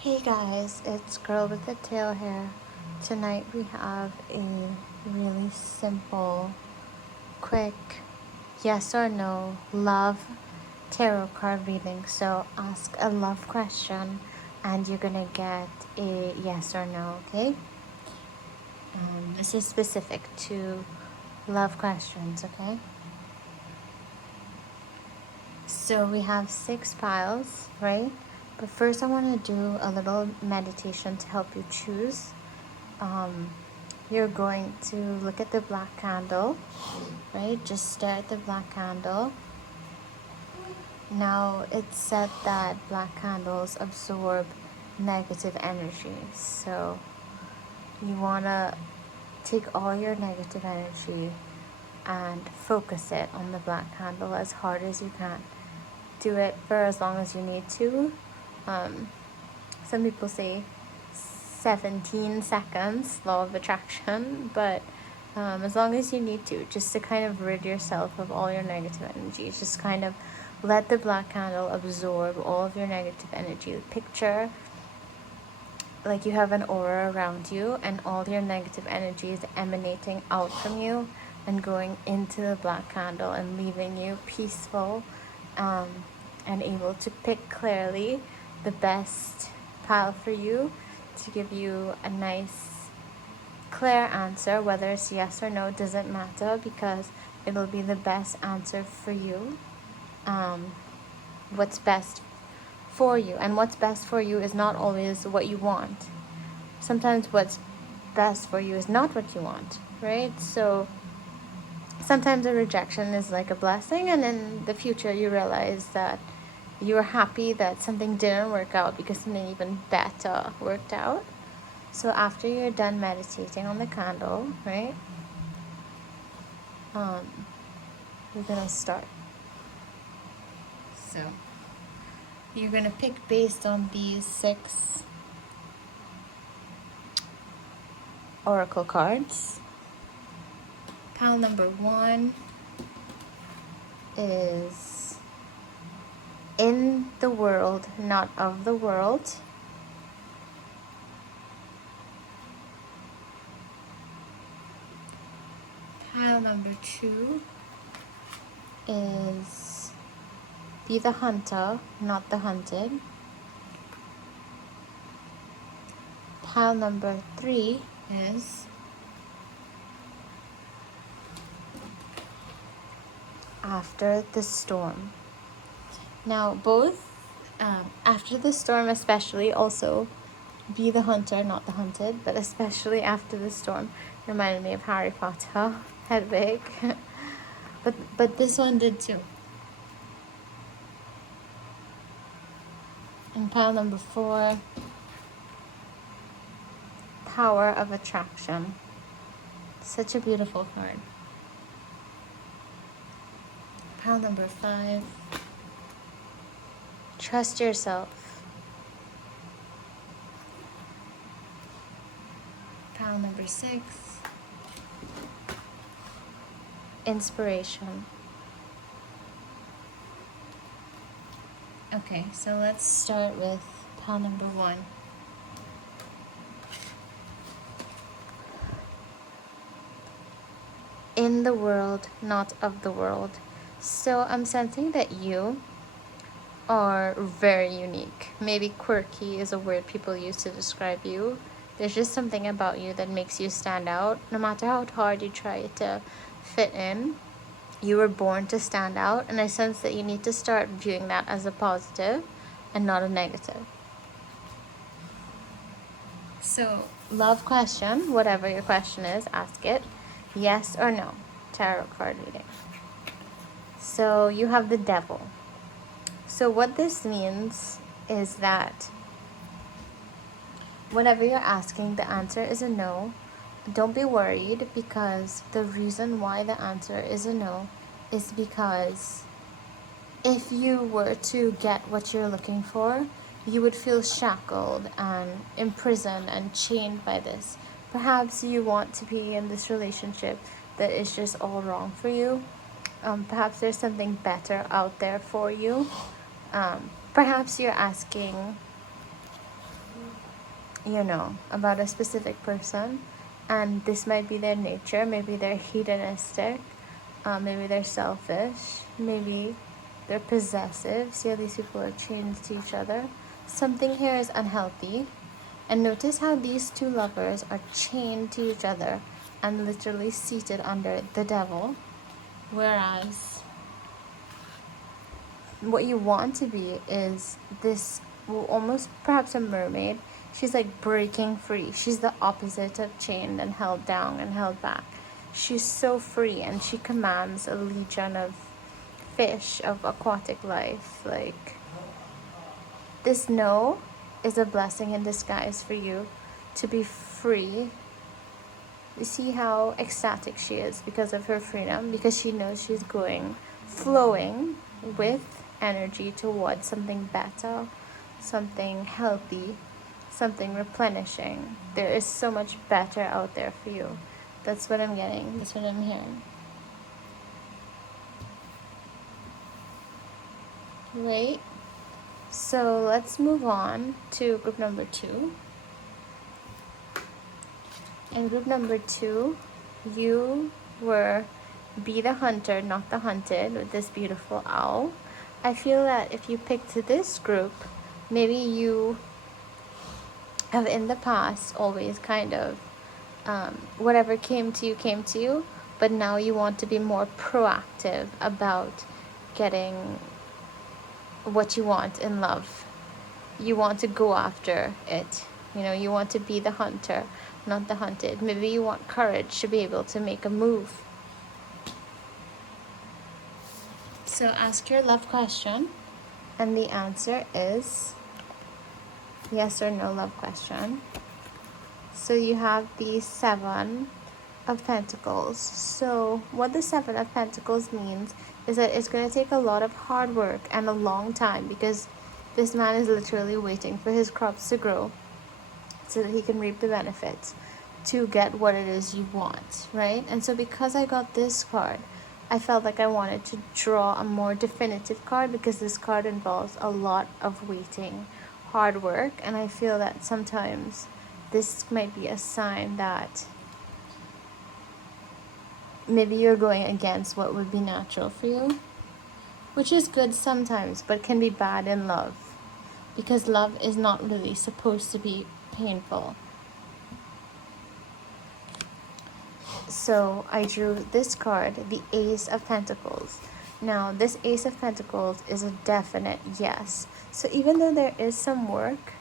Hey guys, it's Girl with the Tail here. Tonight we have a really simple, quick, yes or no love tarot card reading. So ask a love question and you're gonna get a yes or no, okay? This is specific to love questions, okay? So we have 6 piles, right? But first I want to do a little meditation to help you choose. You're going to look at the black candle, right? Just stare at the black candle. Now, it's said that black candles absorb negative energy. So, you want to take all your negative energy and focus it on the black candle as hard as you can. Do it for as long as you need to. Some people say 17 seconds, law of attraction, but as long as you need to, just to kind of rid yourself of all your negative energy. Just kind of let the black candle absorb all of your negative energy. Picture like you have an aura around you and all your negative energy is emanating out from you and going into the black candle and leaving you peaceful, and able to pick clearly the best pile for you to give you a nice clear answer. Whether it's yes or no doesn't matter, because it'll be the best answer for you. What's best for you, and what's best for you is not always what you want. Sometimes what's best for you is not what you want, right? So sometimes a rejection is like a blessing, and in the future you realize that you're happy that something didn't work out because something even better worked out. So after you're done meditating on the candle, right, you're gonna start. So you're gonna pick based on these 6 oracle cards. Pile number 1 is in the world, not of the world. Pile number 2 is be the hunter, not the hunted. Pile number 3 is after the storm. Now both, after the storm especially, also be the hunter, not the hunted, but especially after the storm reminded me of Harry Potter, Hedwig. but this one did too. And pile number 4, power of attraction. Such a beautiful card. Pile number 5, trust yourself. Pile number 6, inspiration. Okay, so let's start with pile number 1. In the world, not of the world. So I'm sensing that you are very unique. Maybe quirky is a word people use to describe you. There's just something about you that makes you stand out. No matter how hard you try to fit in, you were born to stand out, and I sense that you need to start viewing that as a positive and not a negative. So, love question, whatever your question is, ask it. Yes or no. Tarot card reading. So, you have the devil. So, what this means is that whatever you're asking, the answer is a no. Don't be worried, because the reason why the answer is a no is because if you were to get what you're looking for, you would feel shackled and imprisoned and chained by this. Perhaps you want to be in this relationship that is just all wrong for you. Perhaps there's something better out there for you. Perhaps you're asking about a specific person, and this might be their nature. Maybe they're hedonistic, maybe they're selfish, maybe they're possessive. See how these people are chained to each other? Something here is unhealthy. And notice how these two lovers are chained to each other and literally seated under the devil. Whereas what you want to be is this, well, almost perhaps a mermaid. She's like breaking free. She's the opposite of chained and held down and held back. She's so free, and she commands a legion of fish, of aquatic life. Like, this no is a blessing in disguise for you to be free. You see how ecstatic she is because of her freedom, because she knows she's flowing with energy towards something better, something healthy, something replenishing. There is so much better out there for you. That's what I'm getting. That's what I'm hearing. Right? So let's move on to group number 2. In group number 2, you were be the hunter, not the hunted, with this beautiful owl. I feel that if you picked this group, maybe you have in the past always kind of whatever came to you, but now you want to be more proactive about getting what you want in love. You want to go after it. You want to be the hunter, not the hunted. Maybe you want courage to be able to make a move. So ask your love question, and the answer is yes or no love question. So you have the 7 of Pentacles. So what the 7 of Pentacles means is that it's going to take a lot of hard work and a long time, because this man is literally waiting for his crops to grow so that he can reap the benefits to get what it is you want, right? And so because I got this card, I felt like I wanted to draw a more definitive card, because this card involves a lot of waiting, hard work, and I feel that sometimes this might be a sign that maybe you're going against what would be natural for you, which is good sometimes, but can be bad in love, because love is not really supposed to be painful. So I drew this card, the Ace of Pentacles. Now, this Ace of Pentacles is a definite yes. So even though there is some work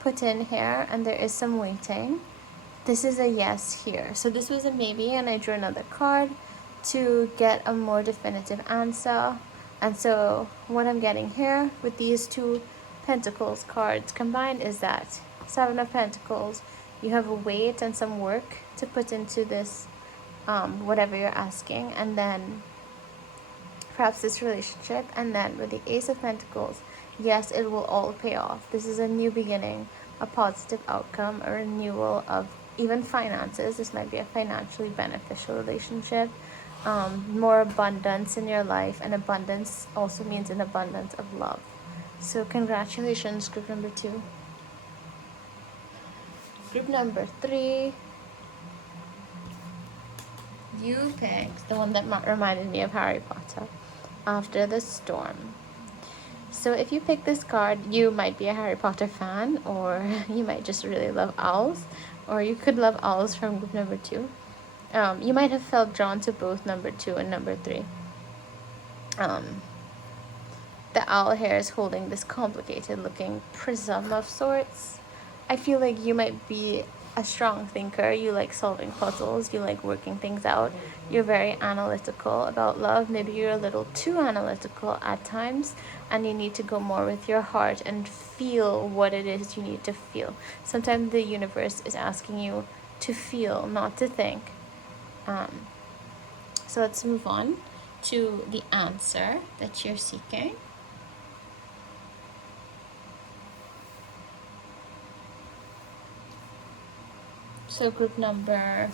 put in here and there is some waiting, this is a yes here. So this was a maybe, and I drew another card to get a more definitive answer. And so what I'm getting here with these 2 Pentacles cards combined is that 7 of Pentacles, you have a wait and some work to put into this, whatever you're asking, and then perhaps this relationship. And then with the Ace of Pentacles, yes, it will all pay off. This is a new beginning, a positive outcome, a renewal of even finances. This might be a financially beneficial relationship, more abundance in your life, and abundance also means an abundance of love. So congratulations, group number 2. Group number 3, you picked the one that reminded me of Harry Potter, After the Storm. So if you pick this card, you might be a Harry Potter fan, or you might just really love owls, or you could love owls from group number 2. You might have felt drawn to both number 2 and number 3. The owl here is holding this complicated looking prism of sorts. I feel like you might be a strong thinker. You like solving puzzles. You like working things out. You're very analytical about love. Maybe you're a little too analytical at times, and you need to go more with your heart and feel what it is you need to feel. Sometimes the universe is asking you to feel, not to think. So let's move on to the answer that you're seeking. So group number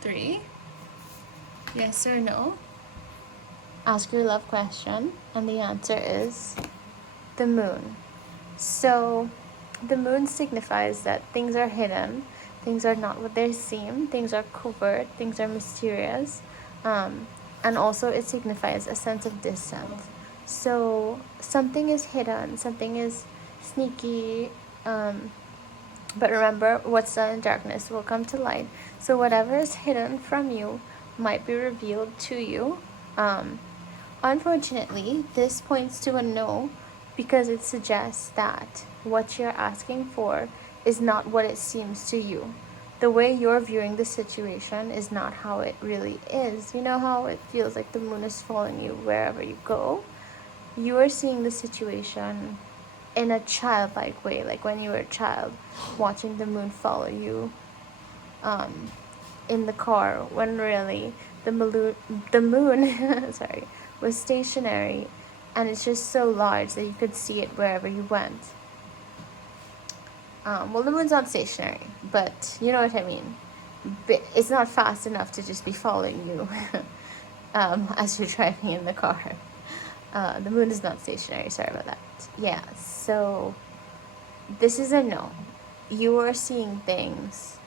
3, yes or no? Ask your love question, and the answer is the Moon. So the moon signifies that things are hidden, things are not what they seem, things are covert, things are mysterious, and also it signifies a sense of distance. So something is hidden, something is sneaky, but remember, what's done in darkness will come to light. So whatever is hidden from you might be revealed to you. Unfortunately, this points to a no, because it suggests that what you're asking for is not what it seems to you. The way you're viewing the situation is not how it really is. You know how it feels like the moon is following you wherever you go? You are seeing the situation in a childlike way, like when you were a child, watching the moon follow you in the car, when really the moon sorry, was stationary, and it's just so large that you could see it wherever you went. Well, the moon's not stationary, but you know what I mean. It's not fast enough to just be following you as you're driving in the car. The moon is not stationary, sorry about that. Yeah, so this is a no. You are seeing things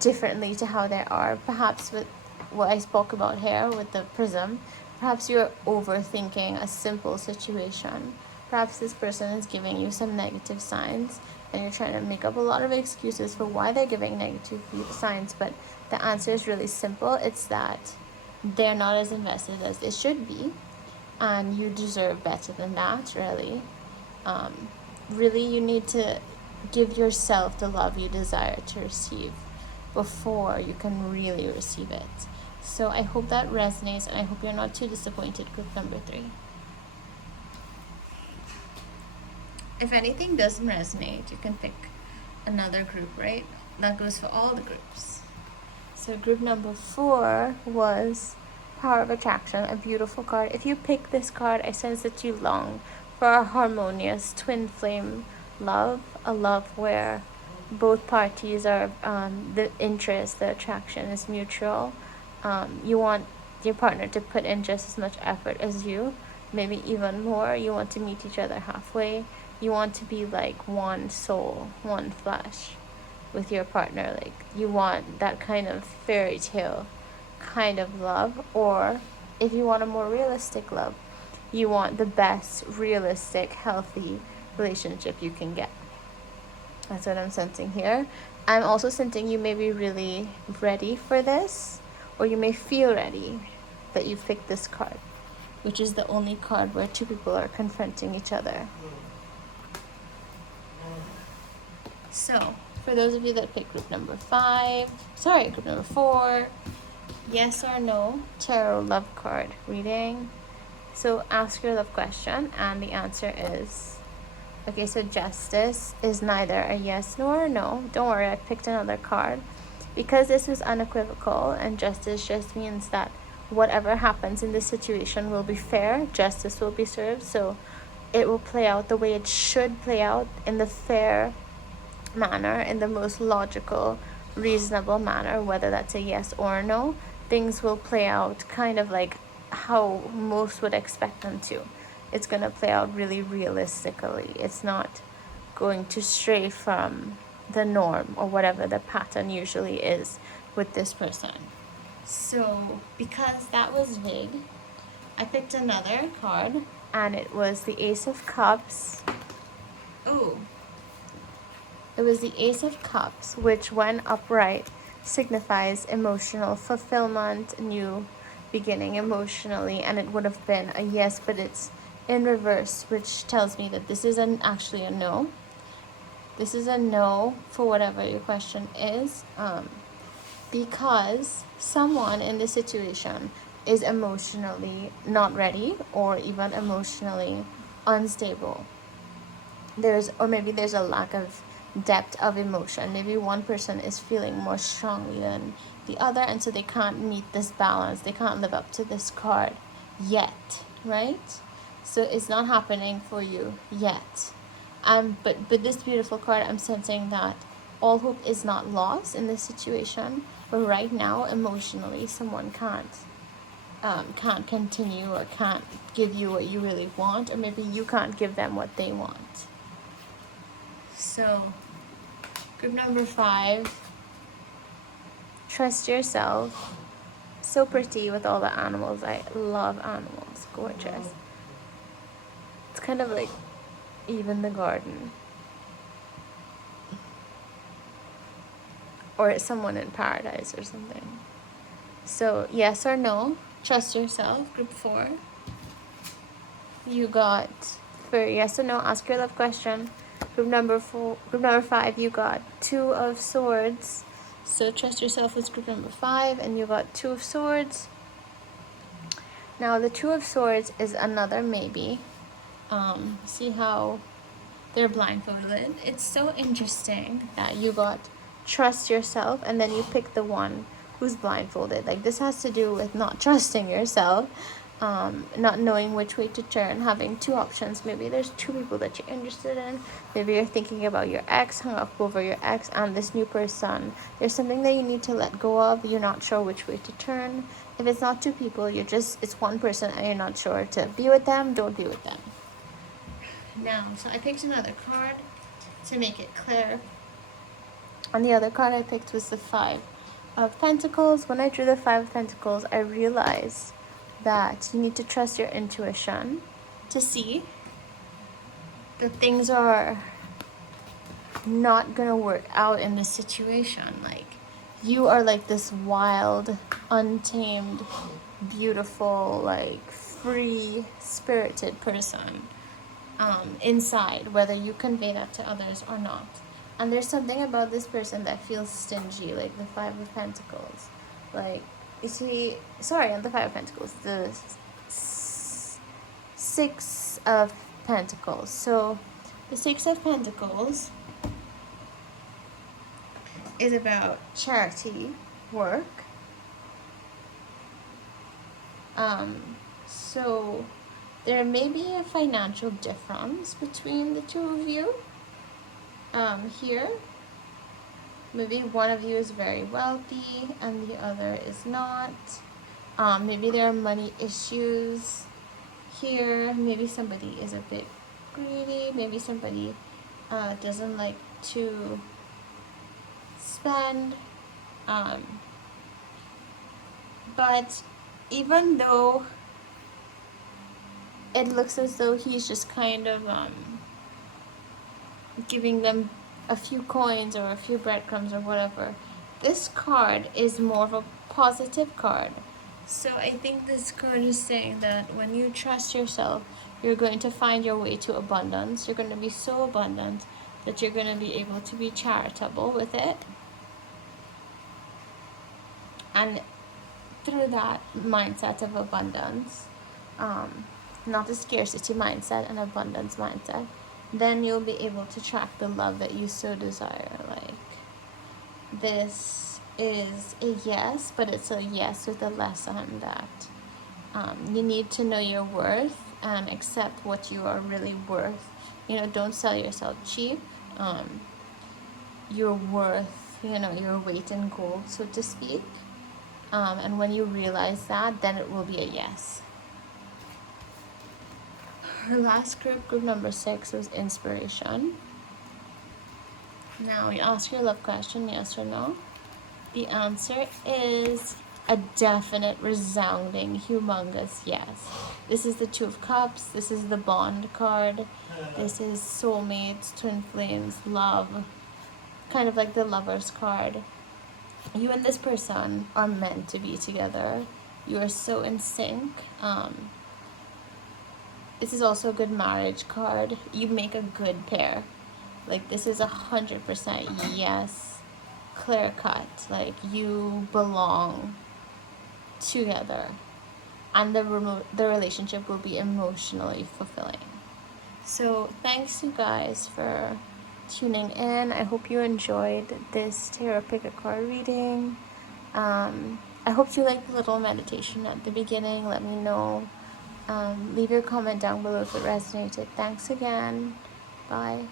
differently to how they are. Perhaps with what I spoke about here with the prism, perhaps you're overthinking a simple situation. Perhaps this person is giving you some negative signs and you're trying to make up a lot of excuses for why they're giving negative signs, but the answer is really simple. It's that they're not as invested as they should be, and you deserve better than that, really. Really, you need to give yourself the love you desire to receive before you can really receive it. So I hope that resonates, and I hope you're not too disappointed, group number 3. If anything doesn't resonate, you can pick another group, right? That goes for all the groups. So group number 4 was Power of Attraction, a beautiful card. If you pick this card, I sense that you long for a harmonious twin flame love, a love where both parties are, the interest, the attraction is mutual. You want your partner to put in just as much effort as you, maybe even more. You want to meet each other halfway. You want to be like one soul, one flesh with your partner. Like, you want that kind of fairy tale kind of love. Or if you want a more realistic love, you want the best realistic healthy relationship you can get. That's what I'm sensing here. I'm also sensing you may be really ready for this, or you may feel ready that you picked this card, which is the only card where two people are confronting each other. So, for those of you that picked group number 4, yes or no, tarot love card reading. So ask your love question, and the answer is, okay, so justice is neither a yes nor a no. Don't worry, I picked another card. Because this was unequivocal, and justice just means that whatever happens in this situation will be fair, justice will be served, so it will play out the way it should play out, in the fair manner, in the most logical, reasonable manner, whether that's a yes or a no. Things will play out kind of like how most would expect them to. It's going to play out really realistically. It's not going to stray from the norm or whatever the pattern usually is with this person. So because that was vague, I picked another card, and it was the Ace of Cups. It was the Ace of Cups, which when upright signifies emotional fulfillment, new beginning emotionally, and it would have been a yes, but it's in reverse, which tells me that this is actually a no. This is a no for whatever your question is, because someone in this situation is emotionally not ready, or even emotionally unstable. Maybe there's a lack of depth of emotion. Maybe one person is feeling more strongly than the other, and so they can't meet this balance. They can't live up to this card yet, right? So it's not happening for you yet. But this beautiful card, I'm sensing that all hope is not lost in this situation, but right now emotionally someone can't continue, or can't give you what you really want, or maybe you can't give them what they want. So, group number 5, trust yourself. So pretty with all the animals. I love animals. Gorgeous. It's kind of like even the garden. Or someone in paradise or something. So, yes or no, trust yourself. Group 4. You got, for yes or no, ask your love question. Group number 5, you got 2 of swords. So trust yourself is group number 5, and you got 2 of swords. Now the 2 of swords is another maybe. See how they're blindfolded? It's so interesting that you got trust yourself and then you pick the one who's blindfolded. Like, this has to do with not trusting yourself, not knowing which way to turn, having 2 options. Maybe there's 2 people that you're interested in. Maybe you're thinking about your ex, hung up over your ex and this new person. There's something that you need to let go of. You're not sure which way to turn. If it's not 2 people, it's one person and you're not sure to be with them, don't be with them. Now, so I picked another card to make it clear. And the other card I picked was the 5 of Pentacles. When I drew the 5 of Pentacles, I realized that you need to trust your intuition to see that things are not gonna work out in this situation. Like, you are like this wild, untamed, beautiful, like free spirited person inside, whether you convey that to others or not. And there's something about this person that feels stingy, like the 5 of Pentacles. Like, you see, sorry, not the 5 of Pentacles, the 6 of Pentacles. So the 6 of Pentacles is about charity work. So there may be a financial difference between the 2 of you. Here, maybe one of you is very wealthy and the other is not. Maybe there are money issues here. Maybe somebody is a bit greedy. Maybe somebody doesn't like to spend. But even though it looks as though he's just kind of giving them a few coins or a few breadcrumbs or whatever, this card is more of a positive card. So I think this card is saying that when you trust yourself, you're going to find your way to abundance. You're going to be so abundant that you're going to be able to be charitable with it. And through that mindset of abundance, not a scarcity mindset, an abundance mindset, then you'll be able to track the love that you so desire. Like, this is a yes, but it's a yes with a lesson that you need to know your worth and accept what you are really worth. Don't sell yourself cheap. You're worth, your weight in gold, so to speak. And when you realize that, then it will be a yes. Her last group number 6, was inspiration. Now we ask your love question, yes or no. The answer is a definite, resounding, humongous yes. This is the 2 of Cups. This is the bond card. This is soulmates, twin flames, love. Kind of like the Lover's card. You and this person are meant to be together. You are so in sync. This is also a good marriage card. You make a good pair. Like, this is 100% yes, clear cut. Like, you belong together. And the relationship will be emotionally fulfilling. So thanks, you guys, for tuning in. I hope you enjoyed this tarot pick a card reading. I hope you liked the little meditation at the beginning. Let me know. Leave your comment down below if it resonated. Thanks again. Bye.